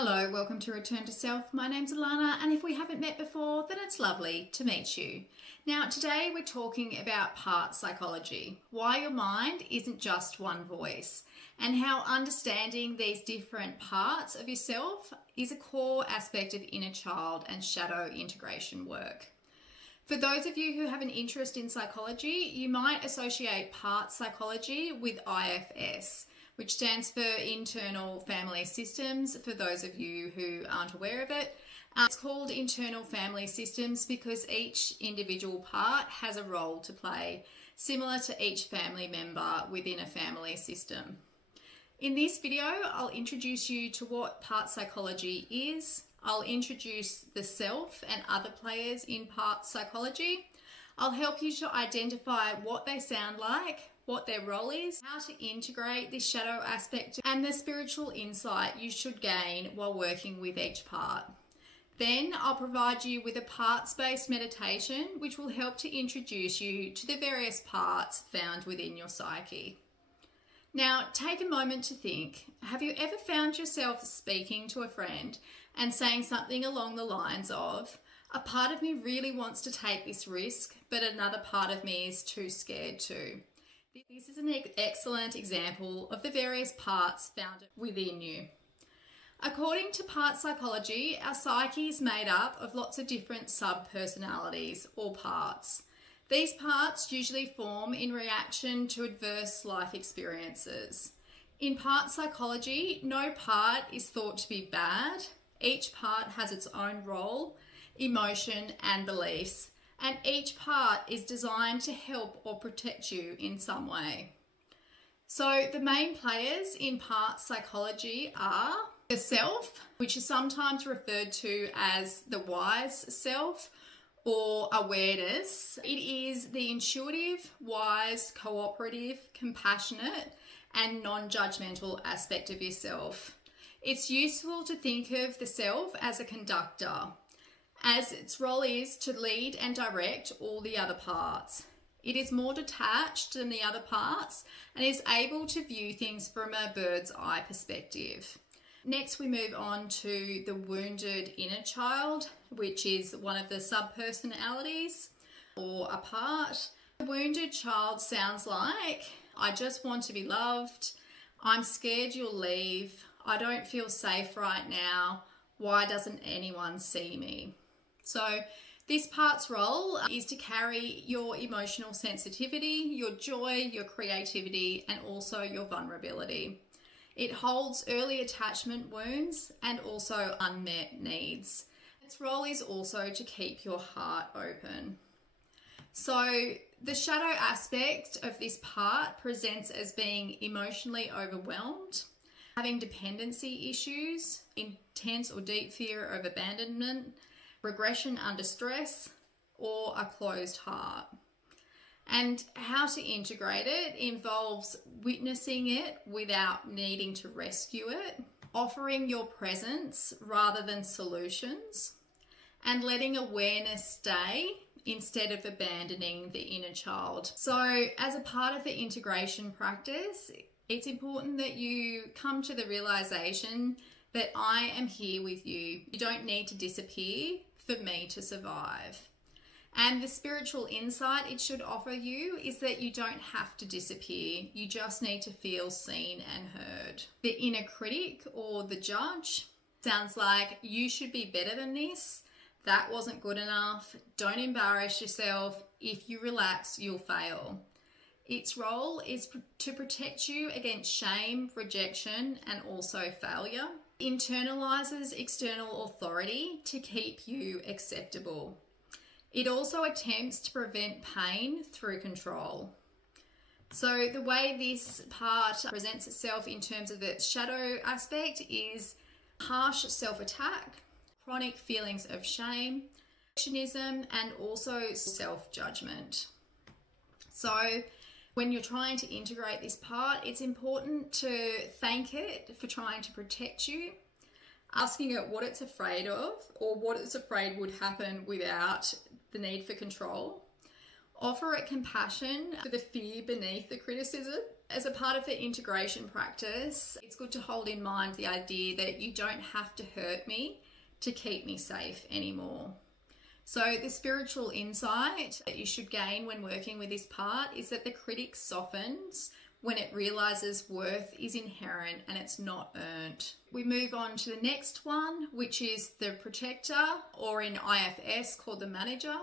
Hello, welcome to Return to Self. My name's Alana, and if we haven't met before, then it's lovely to meet you. Now, today we're talking about part psychology, why your mind isn't just one voice, and how understanding these different parts of yourself is a core aspect of inner child and shadow integration work. For those of you who have an interest in psychology, you might associate part psychology with IFS, which stands for Internal Family Systems, for those of you who aren't aware of it. It's called Internal Family Systems because each individual part has a role to play, similar to each family member within a family system. In this video, I'll introduce you to what part psychology is. I'll introduce the self and other players in part psychology. I'll help you to identify what they sound like, what their role is, how to integrate this shadow aspect, and the spiritual insight you should gain while working with each part. Then I'll provide you with a parts-based meditation which will help to introduce you to the various parts found within your psyche. Now, take a moment to think. Have you ever found yourself speaking to a friend and saying something along the lines of, "A part of me really wants to take this risk, but another part of me is too scared to"? This is an excellent example of the various parts found within you. According to part psychology, our psyche is made up of lots of different sub-personalities or parts. These parts usually form in reaction to adverse life experiences. In part psychology, no part is thought to be bad. Each part has its own role, emotion, and beliefs, and each part is designed to help or protect you in some way. So the main players in part psychology are the self, which is sometimes referred to as the wise self or awareness. It is the intuitive, wise, cooperative, compassionate, and non-judgmental aspect of yourself. It's useful to think of the self as a conductor, as its role is to lead and direct all the other parts. It is more detached than the other parts and is able to view things from a bird's eye perspective. Next, we move on to the wounded inner child, which is one of the sub-personalities or a part. The wounded child sounds like, "I just want to be loved. I'm scared you'll leave. I don't feel safe right now. Why doesn't anyone see me?" So this part's role is to carry your emotional sensitivity, your joy, your creativity, and also your vulnerability. It holds early attachment wounds and also unmet needs. Its role is also to keep your heart open. So the shadow aspect of this part presents as being emotionally overwhelmed, having dependency issues, intense or deep fear of abandonment, regression under stress, or a closed heart. And how to integrate it involves witnessing it without needing to rescue it, offering your presence rather than solutions, and letting awareness stay instead of abandoning the inner child. So as a part of the integration practice, it's important that you come to the realization that I am here with you. You don't need to disappear for me to survive. And the spiritual insight it should offer you is that you don't have to disappear. You just need to feel seen and heard. The inner critic or the judge sounds like, "You should be better than this. That wasn't good enough. Don't embarrass yourself. If you relax, you'll fail." Its role is to protect you against shame, rejection, and also failure. It internalizes external authority to keep you acceptable. It also attempts to prevent pain through control. So the way this part presents itself in terms of its shadow aspect is harsh self-attack, chronic feelings of shame, perfectionism, and also self-judgment. So when you're trying to integrate this part, it's important to thank it for trying to protect you, asking it what it's afraid of or what it's afraid would happen without the need for control. Offer it compassion for the fear beneath the criticism As a part of the integration practice, it's good to hold in mind the idea that you don't have to hurt me to keep me safe anymore. So the spiritual insight that you should gain when working with this part is that the critic softens when it realizes worth is inherent and it's not earned. We move on to the next one, which is the protector, or in IFS called the manager.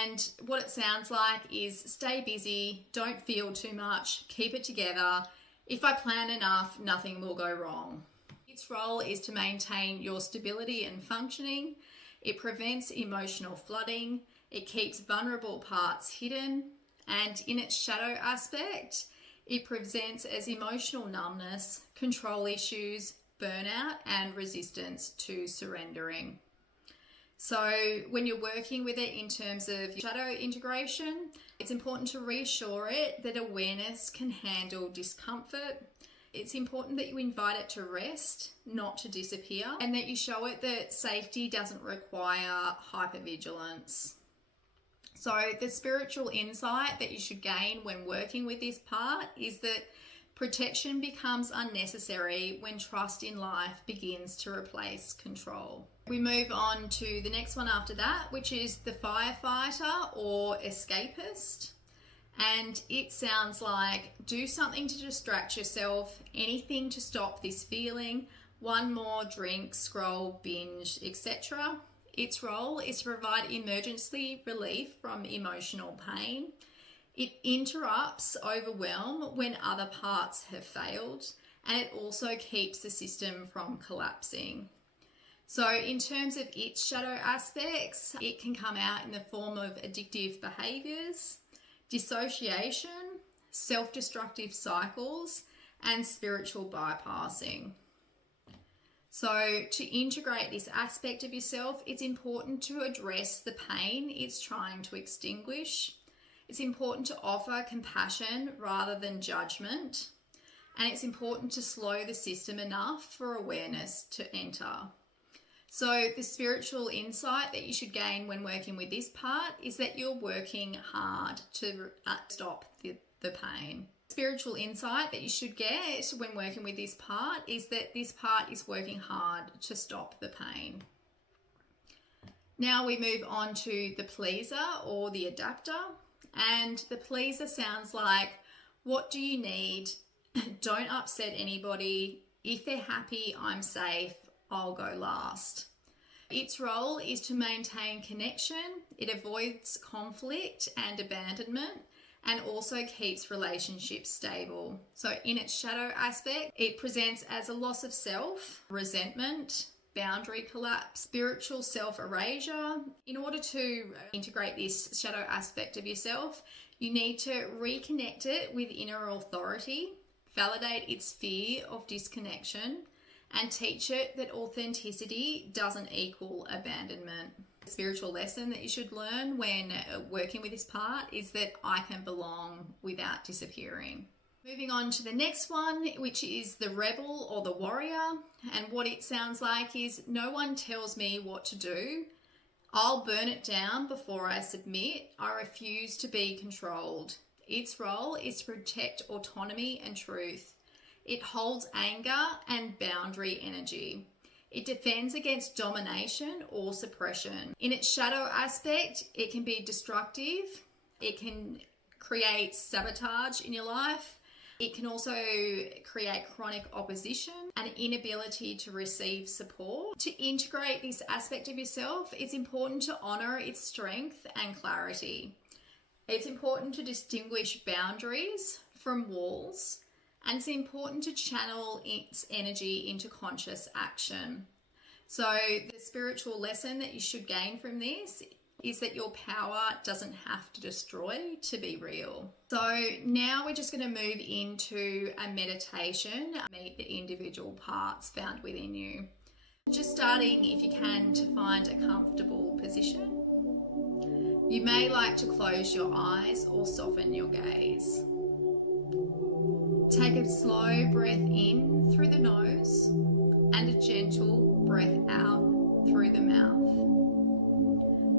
And what it sounds like is stay busy, don't feel too much, keep it together. If I plan enough, nothing will go wrong. Its role is to maintain your stability and functioning. It prevents emotional flooding. It keeps vulnerable parts hidden. And in its shadow aspect, it presents as emotional numbness, control issues, burnout, and resistance to surrendering. So when you're working with it in terms of shadow integration, it's important to reassure it that awareness can handle discomfort. It's important that you invite it to rest, not to disappear, and that you show it that safety doesn't require hypervigilance. So the spiritual insight that you should gain when working with this part is that protection becomes unnecessary when trust in life begins to replace control. We move on to the next one after that, which is the firefighter or escapist. And it sounds like do something to distract yourself, anything to stop this feeling, one more drink, scroll, binge, etc. Its role is to provide emergency relief from emotional pain. It interrupts overwhelm when other parts have failed, and it also keeps the system from collapsing. So in terms of its shadow aspects, it can come out in the form of addictive behaviours, dissociation, self-destructive cycles, and spiritual bypassing. So to integrate this aspect of yourself, it's important to address the pain it's trying to extinguish. It's important to offer compassion rather than judgment. And it's important to slow the system enough for awareness to enter. So the spiritual insight that you should gain when working with this part is that you're working hard to stop the pain. Spiritual insight that you should get when working with this part is that this part is working hard to stop the pain. Now we move on to the pleaser or the adapter. And the pleaser sounds like, what do you need? Don't upset anybody. If they're happy, I'm safe. I'll go last. Its role is to maintain connection. It avoids conflict and abandonment and also keeps relationships stable. So in its shadow aspect, it presents as a loss of self, resentment, boundary collapse, spiritual self-erasure. In order to integrate this shadow aspect of yourself, you need to reconnect it with inner authority, validate its fear of disconnection, and teach it that authenticity doesn't equal abandonment. The spiritual lesson that you should learn when working with this part is that I can belong without disappearing. Moving on to the next one, which is the rebel or the warrior. And what it sounds like is no one tells me what to do. I'll burn it down before I submit. I refuse to be controlled. Its role is to protect autonomy and truth. It holds anger and boundary energy. It defends against domination or suppression. In its shadow aspect, it can be destructive. It can create sabotage in your life. It can also create chronic opposition and inability to receive support. To integrate this aspect of yourself, it's important to honor its strength and clarity. It's important to distinguish boundaries from walls, and it's important to channel its energy into conscious action. So the spiritual lesson that you should gain from this is that your power doesn't have to destroy to be real. So now we're just going to move into a meditation, meet the individual parts found within you. Just starting, if you can, to find a comfortable position. You may like to close your eyes or soften your gaze. Take a slow breath in through the nose and a gentle breath out through the mouth.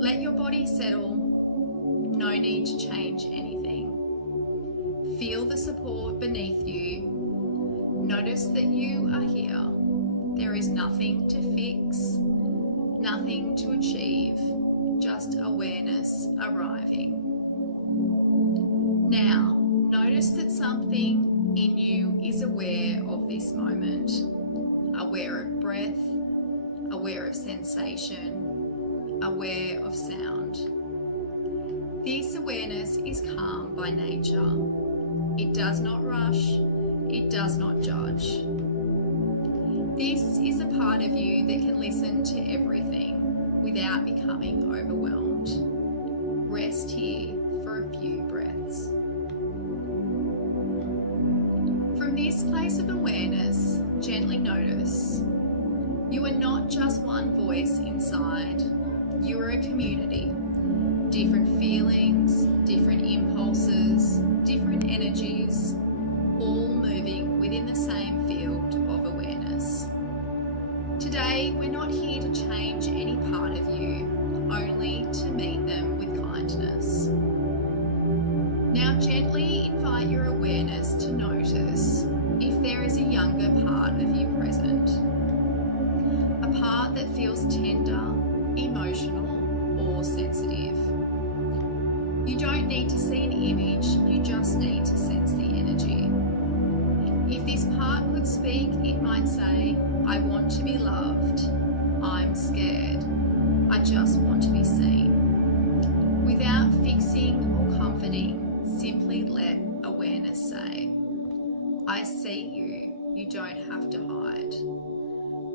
Let your body settle. No need to change anything. Feel the support beneath you. Notice that you are here. There is nothing to fix, nothing to achieve, just awareness arriving. Now, notice that something in you is aware of this moment, aware of breath, aware of sensation, aware of sound. This awareness is calm by nature. It does not rush, it does not judge. This is a part of you that can listen to everything without becoming overwhelmed. Rest here for a few breaths. From this place of awareness, gently notice you are not just one voice inside. You are a community. Different feelings, different impulses, different energies, all moving within the same field of awareness. Today, we're not here to change any part of you, only to meet them with kindness. Now, gently invite your awareness to notice if there is a younger part of you present, a part that feels tender, emotional, or sensitive. You don't need to see an image, you just need to sense the energy. If this part could speak, it might say, I want to be loved, I'm scared, I just want to be seen. Without fixing or comforting, simply let awareness say, I see you, you don't have to hide.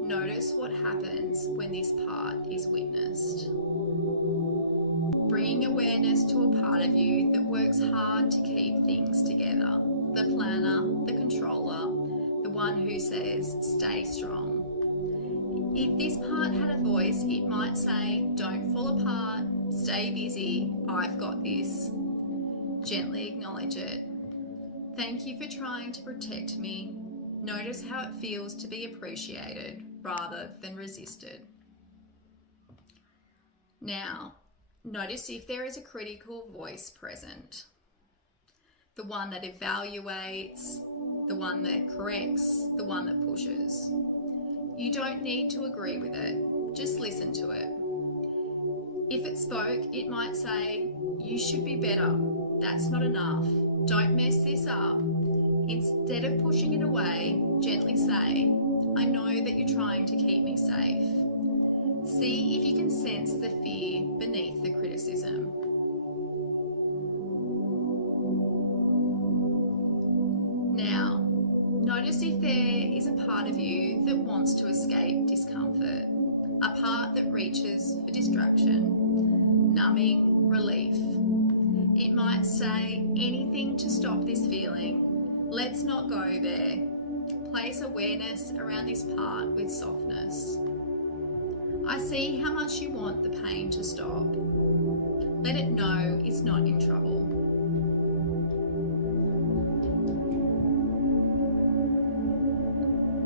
Notice what happens when this part is witnessed. Bringing awareness to a part of you that works hard to keep things together. The planner, the controller, the one who says, stay strong. If this part had a voice, it might say, don't fall apart, stay busy, I've got this. Gently acknowledge it. Thank you for trying to protect me. Notice how it feels to be appreciated rather than resisted. Now, notice if there is a critical voice present. The one that evaluates, the one that corrects, the one that pushes. You don't need to agree with it, just listen to it. If it spoke, it might say, you should be better, that's not enough, don't mess this up. Instead of pushing it away, gently say, I know that you're trying to keep me safe. See if you can sense the fear beneath the criticism. Now, notice if there is a part of you that wants to escape discomfort, a part that reaches for distraction, numbing, relief. It might say anything to stop this feeling. Let's not go there. Place awareness around this part with softness. I see how much you want the pain to stop. Let it know it's not in trouble.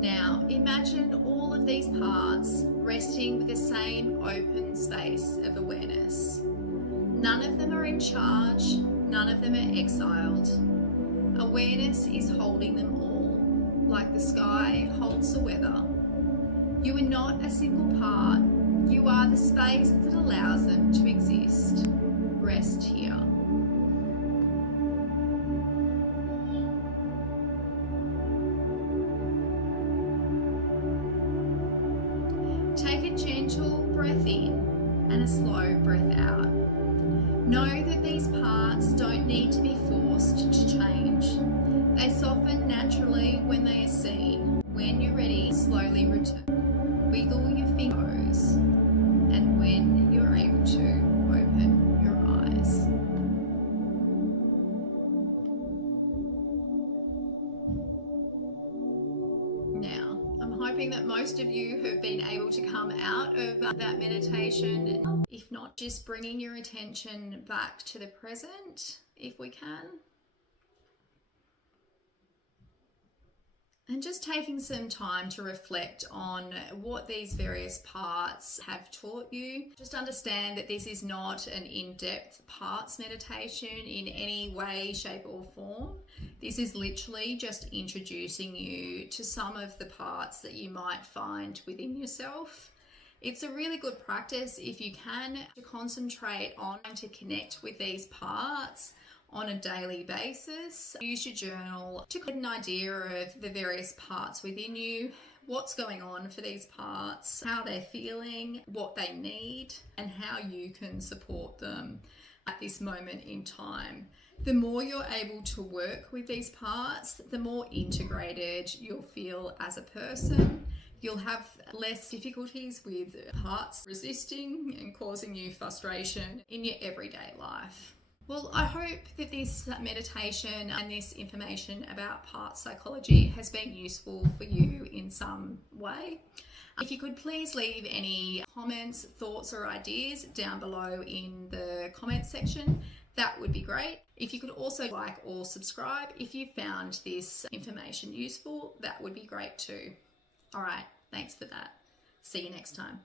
Now, imagine all of these parts resting with the same open space of awareness. None of them are in charge, none of them are exiled. Awareness is holding them all, like the sky holds the weather. You are not a single part, you are the space that allows them to exist. Rest here. Take a gentle breath in and a slow breath out. Know that these parts don't need to be forced to change. They soften naturally when they are seen. When you're ready, slowly return. Wiggle your fingers, and when you're able to, open your eyes. Now, I'm hoping that most of you have been able to come out of that meditation. If not, just bringing your attention back to the present, if we can. And just taking some time to reflect on what these various parts have taught you. Just understand that this is not an in-depth parts meditation in any way, shape or form. This is literally just introducing you to some of the parts that you might find within yourself. It's a really good practice if you can to concentrate on and to connect with these parts on a daily basis. Use your journal to get an idea of the various parts within you, what's going on for these parts, how they're feeling, what they need, and how you can support them at this moment in time. The more you're able to work with these parts, the more integrated you'll feel as a person. You'll have less difficulties with parts resisting and causing you frustration in your everyday life. Well, I hope that this meditation and this information about part psychology has been useful for you in some way. If you could please leave any comments, thoughts or ideas down below in the comments section, that would be great. If you could also like or subscribe if you found this information useful, that would be great too. All right, thanks for that. See you next time.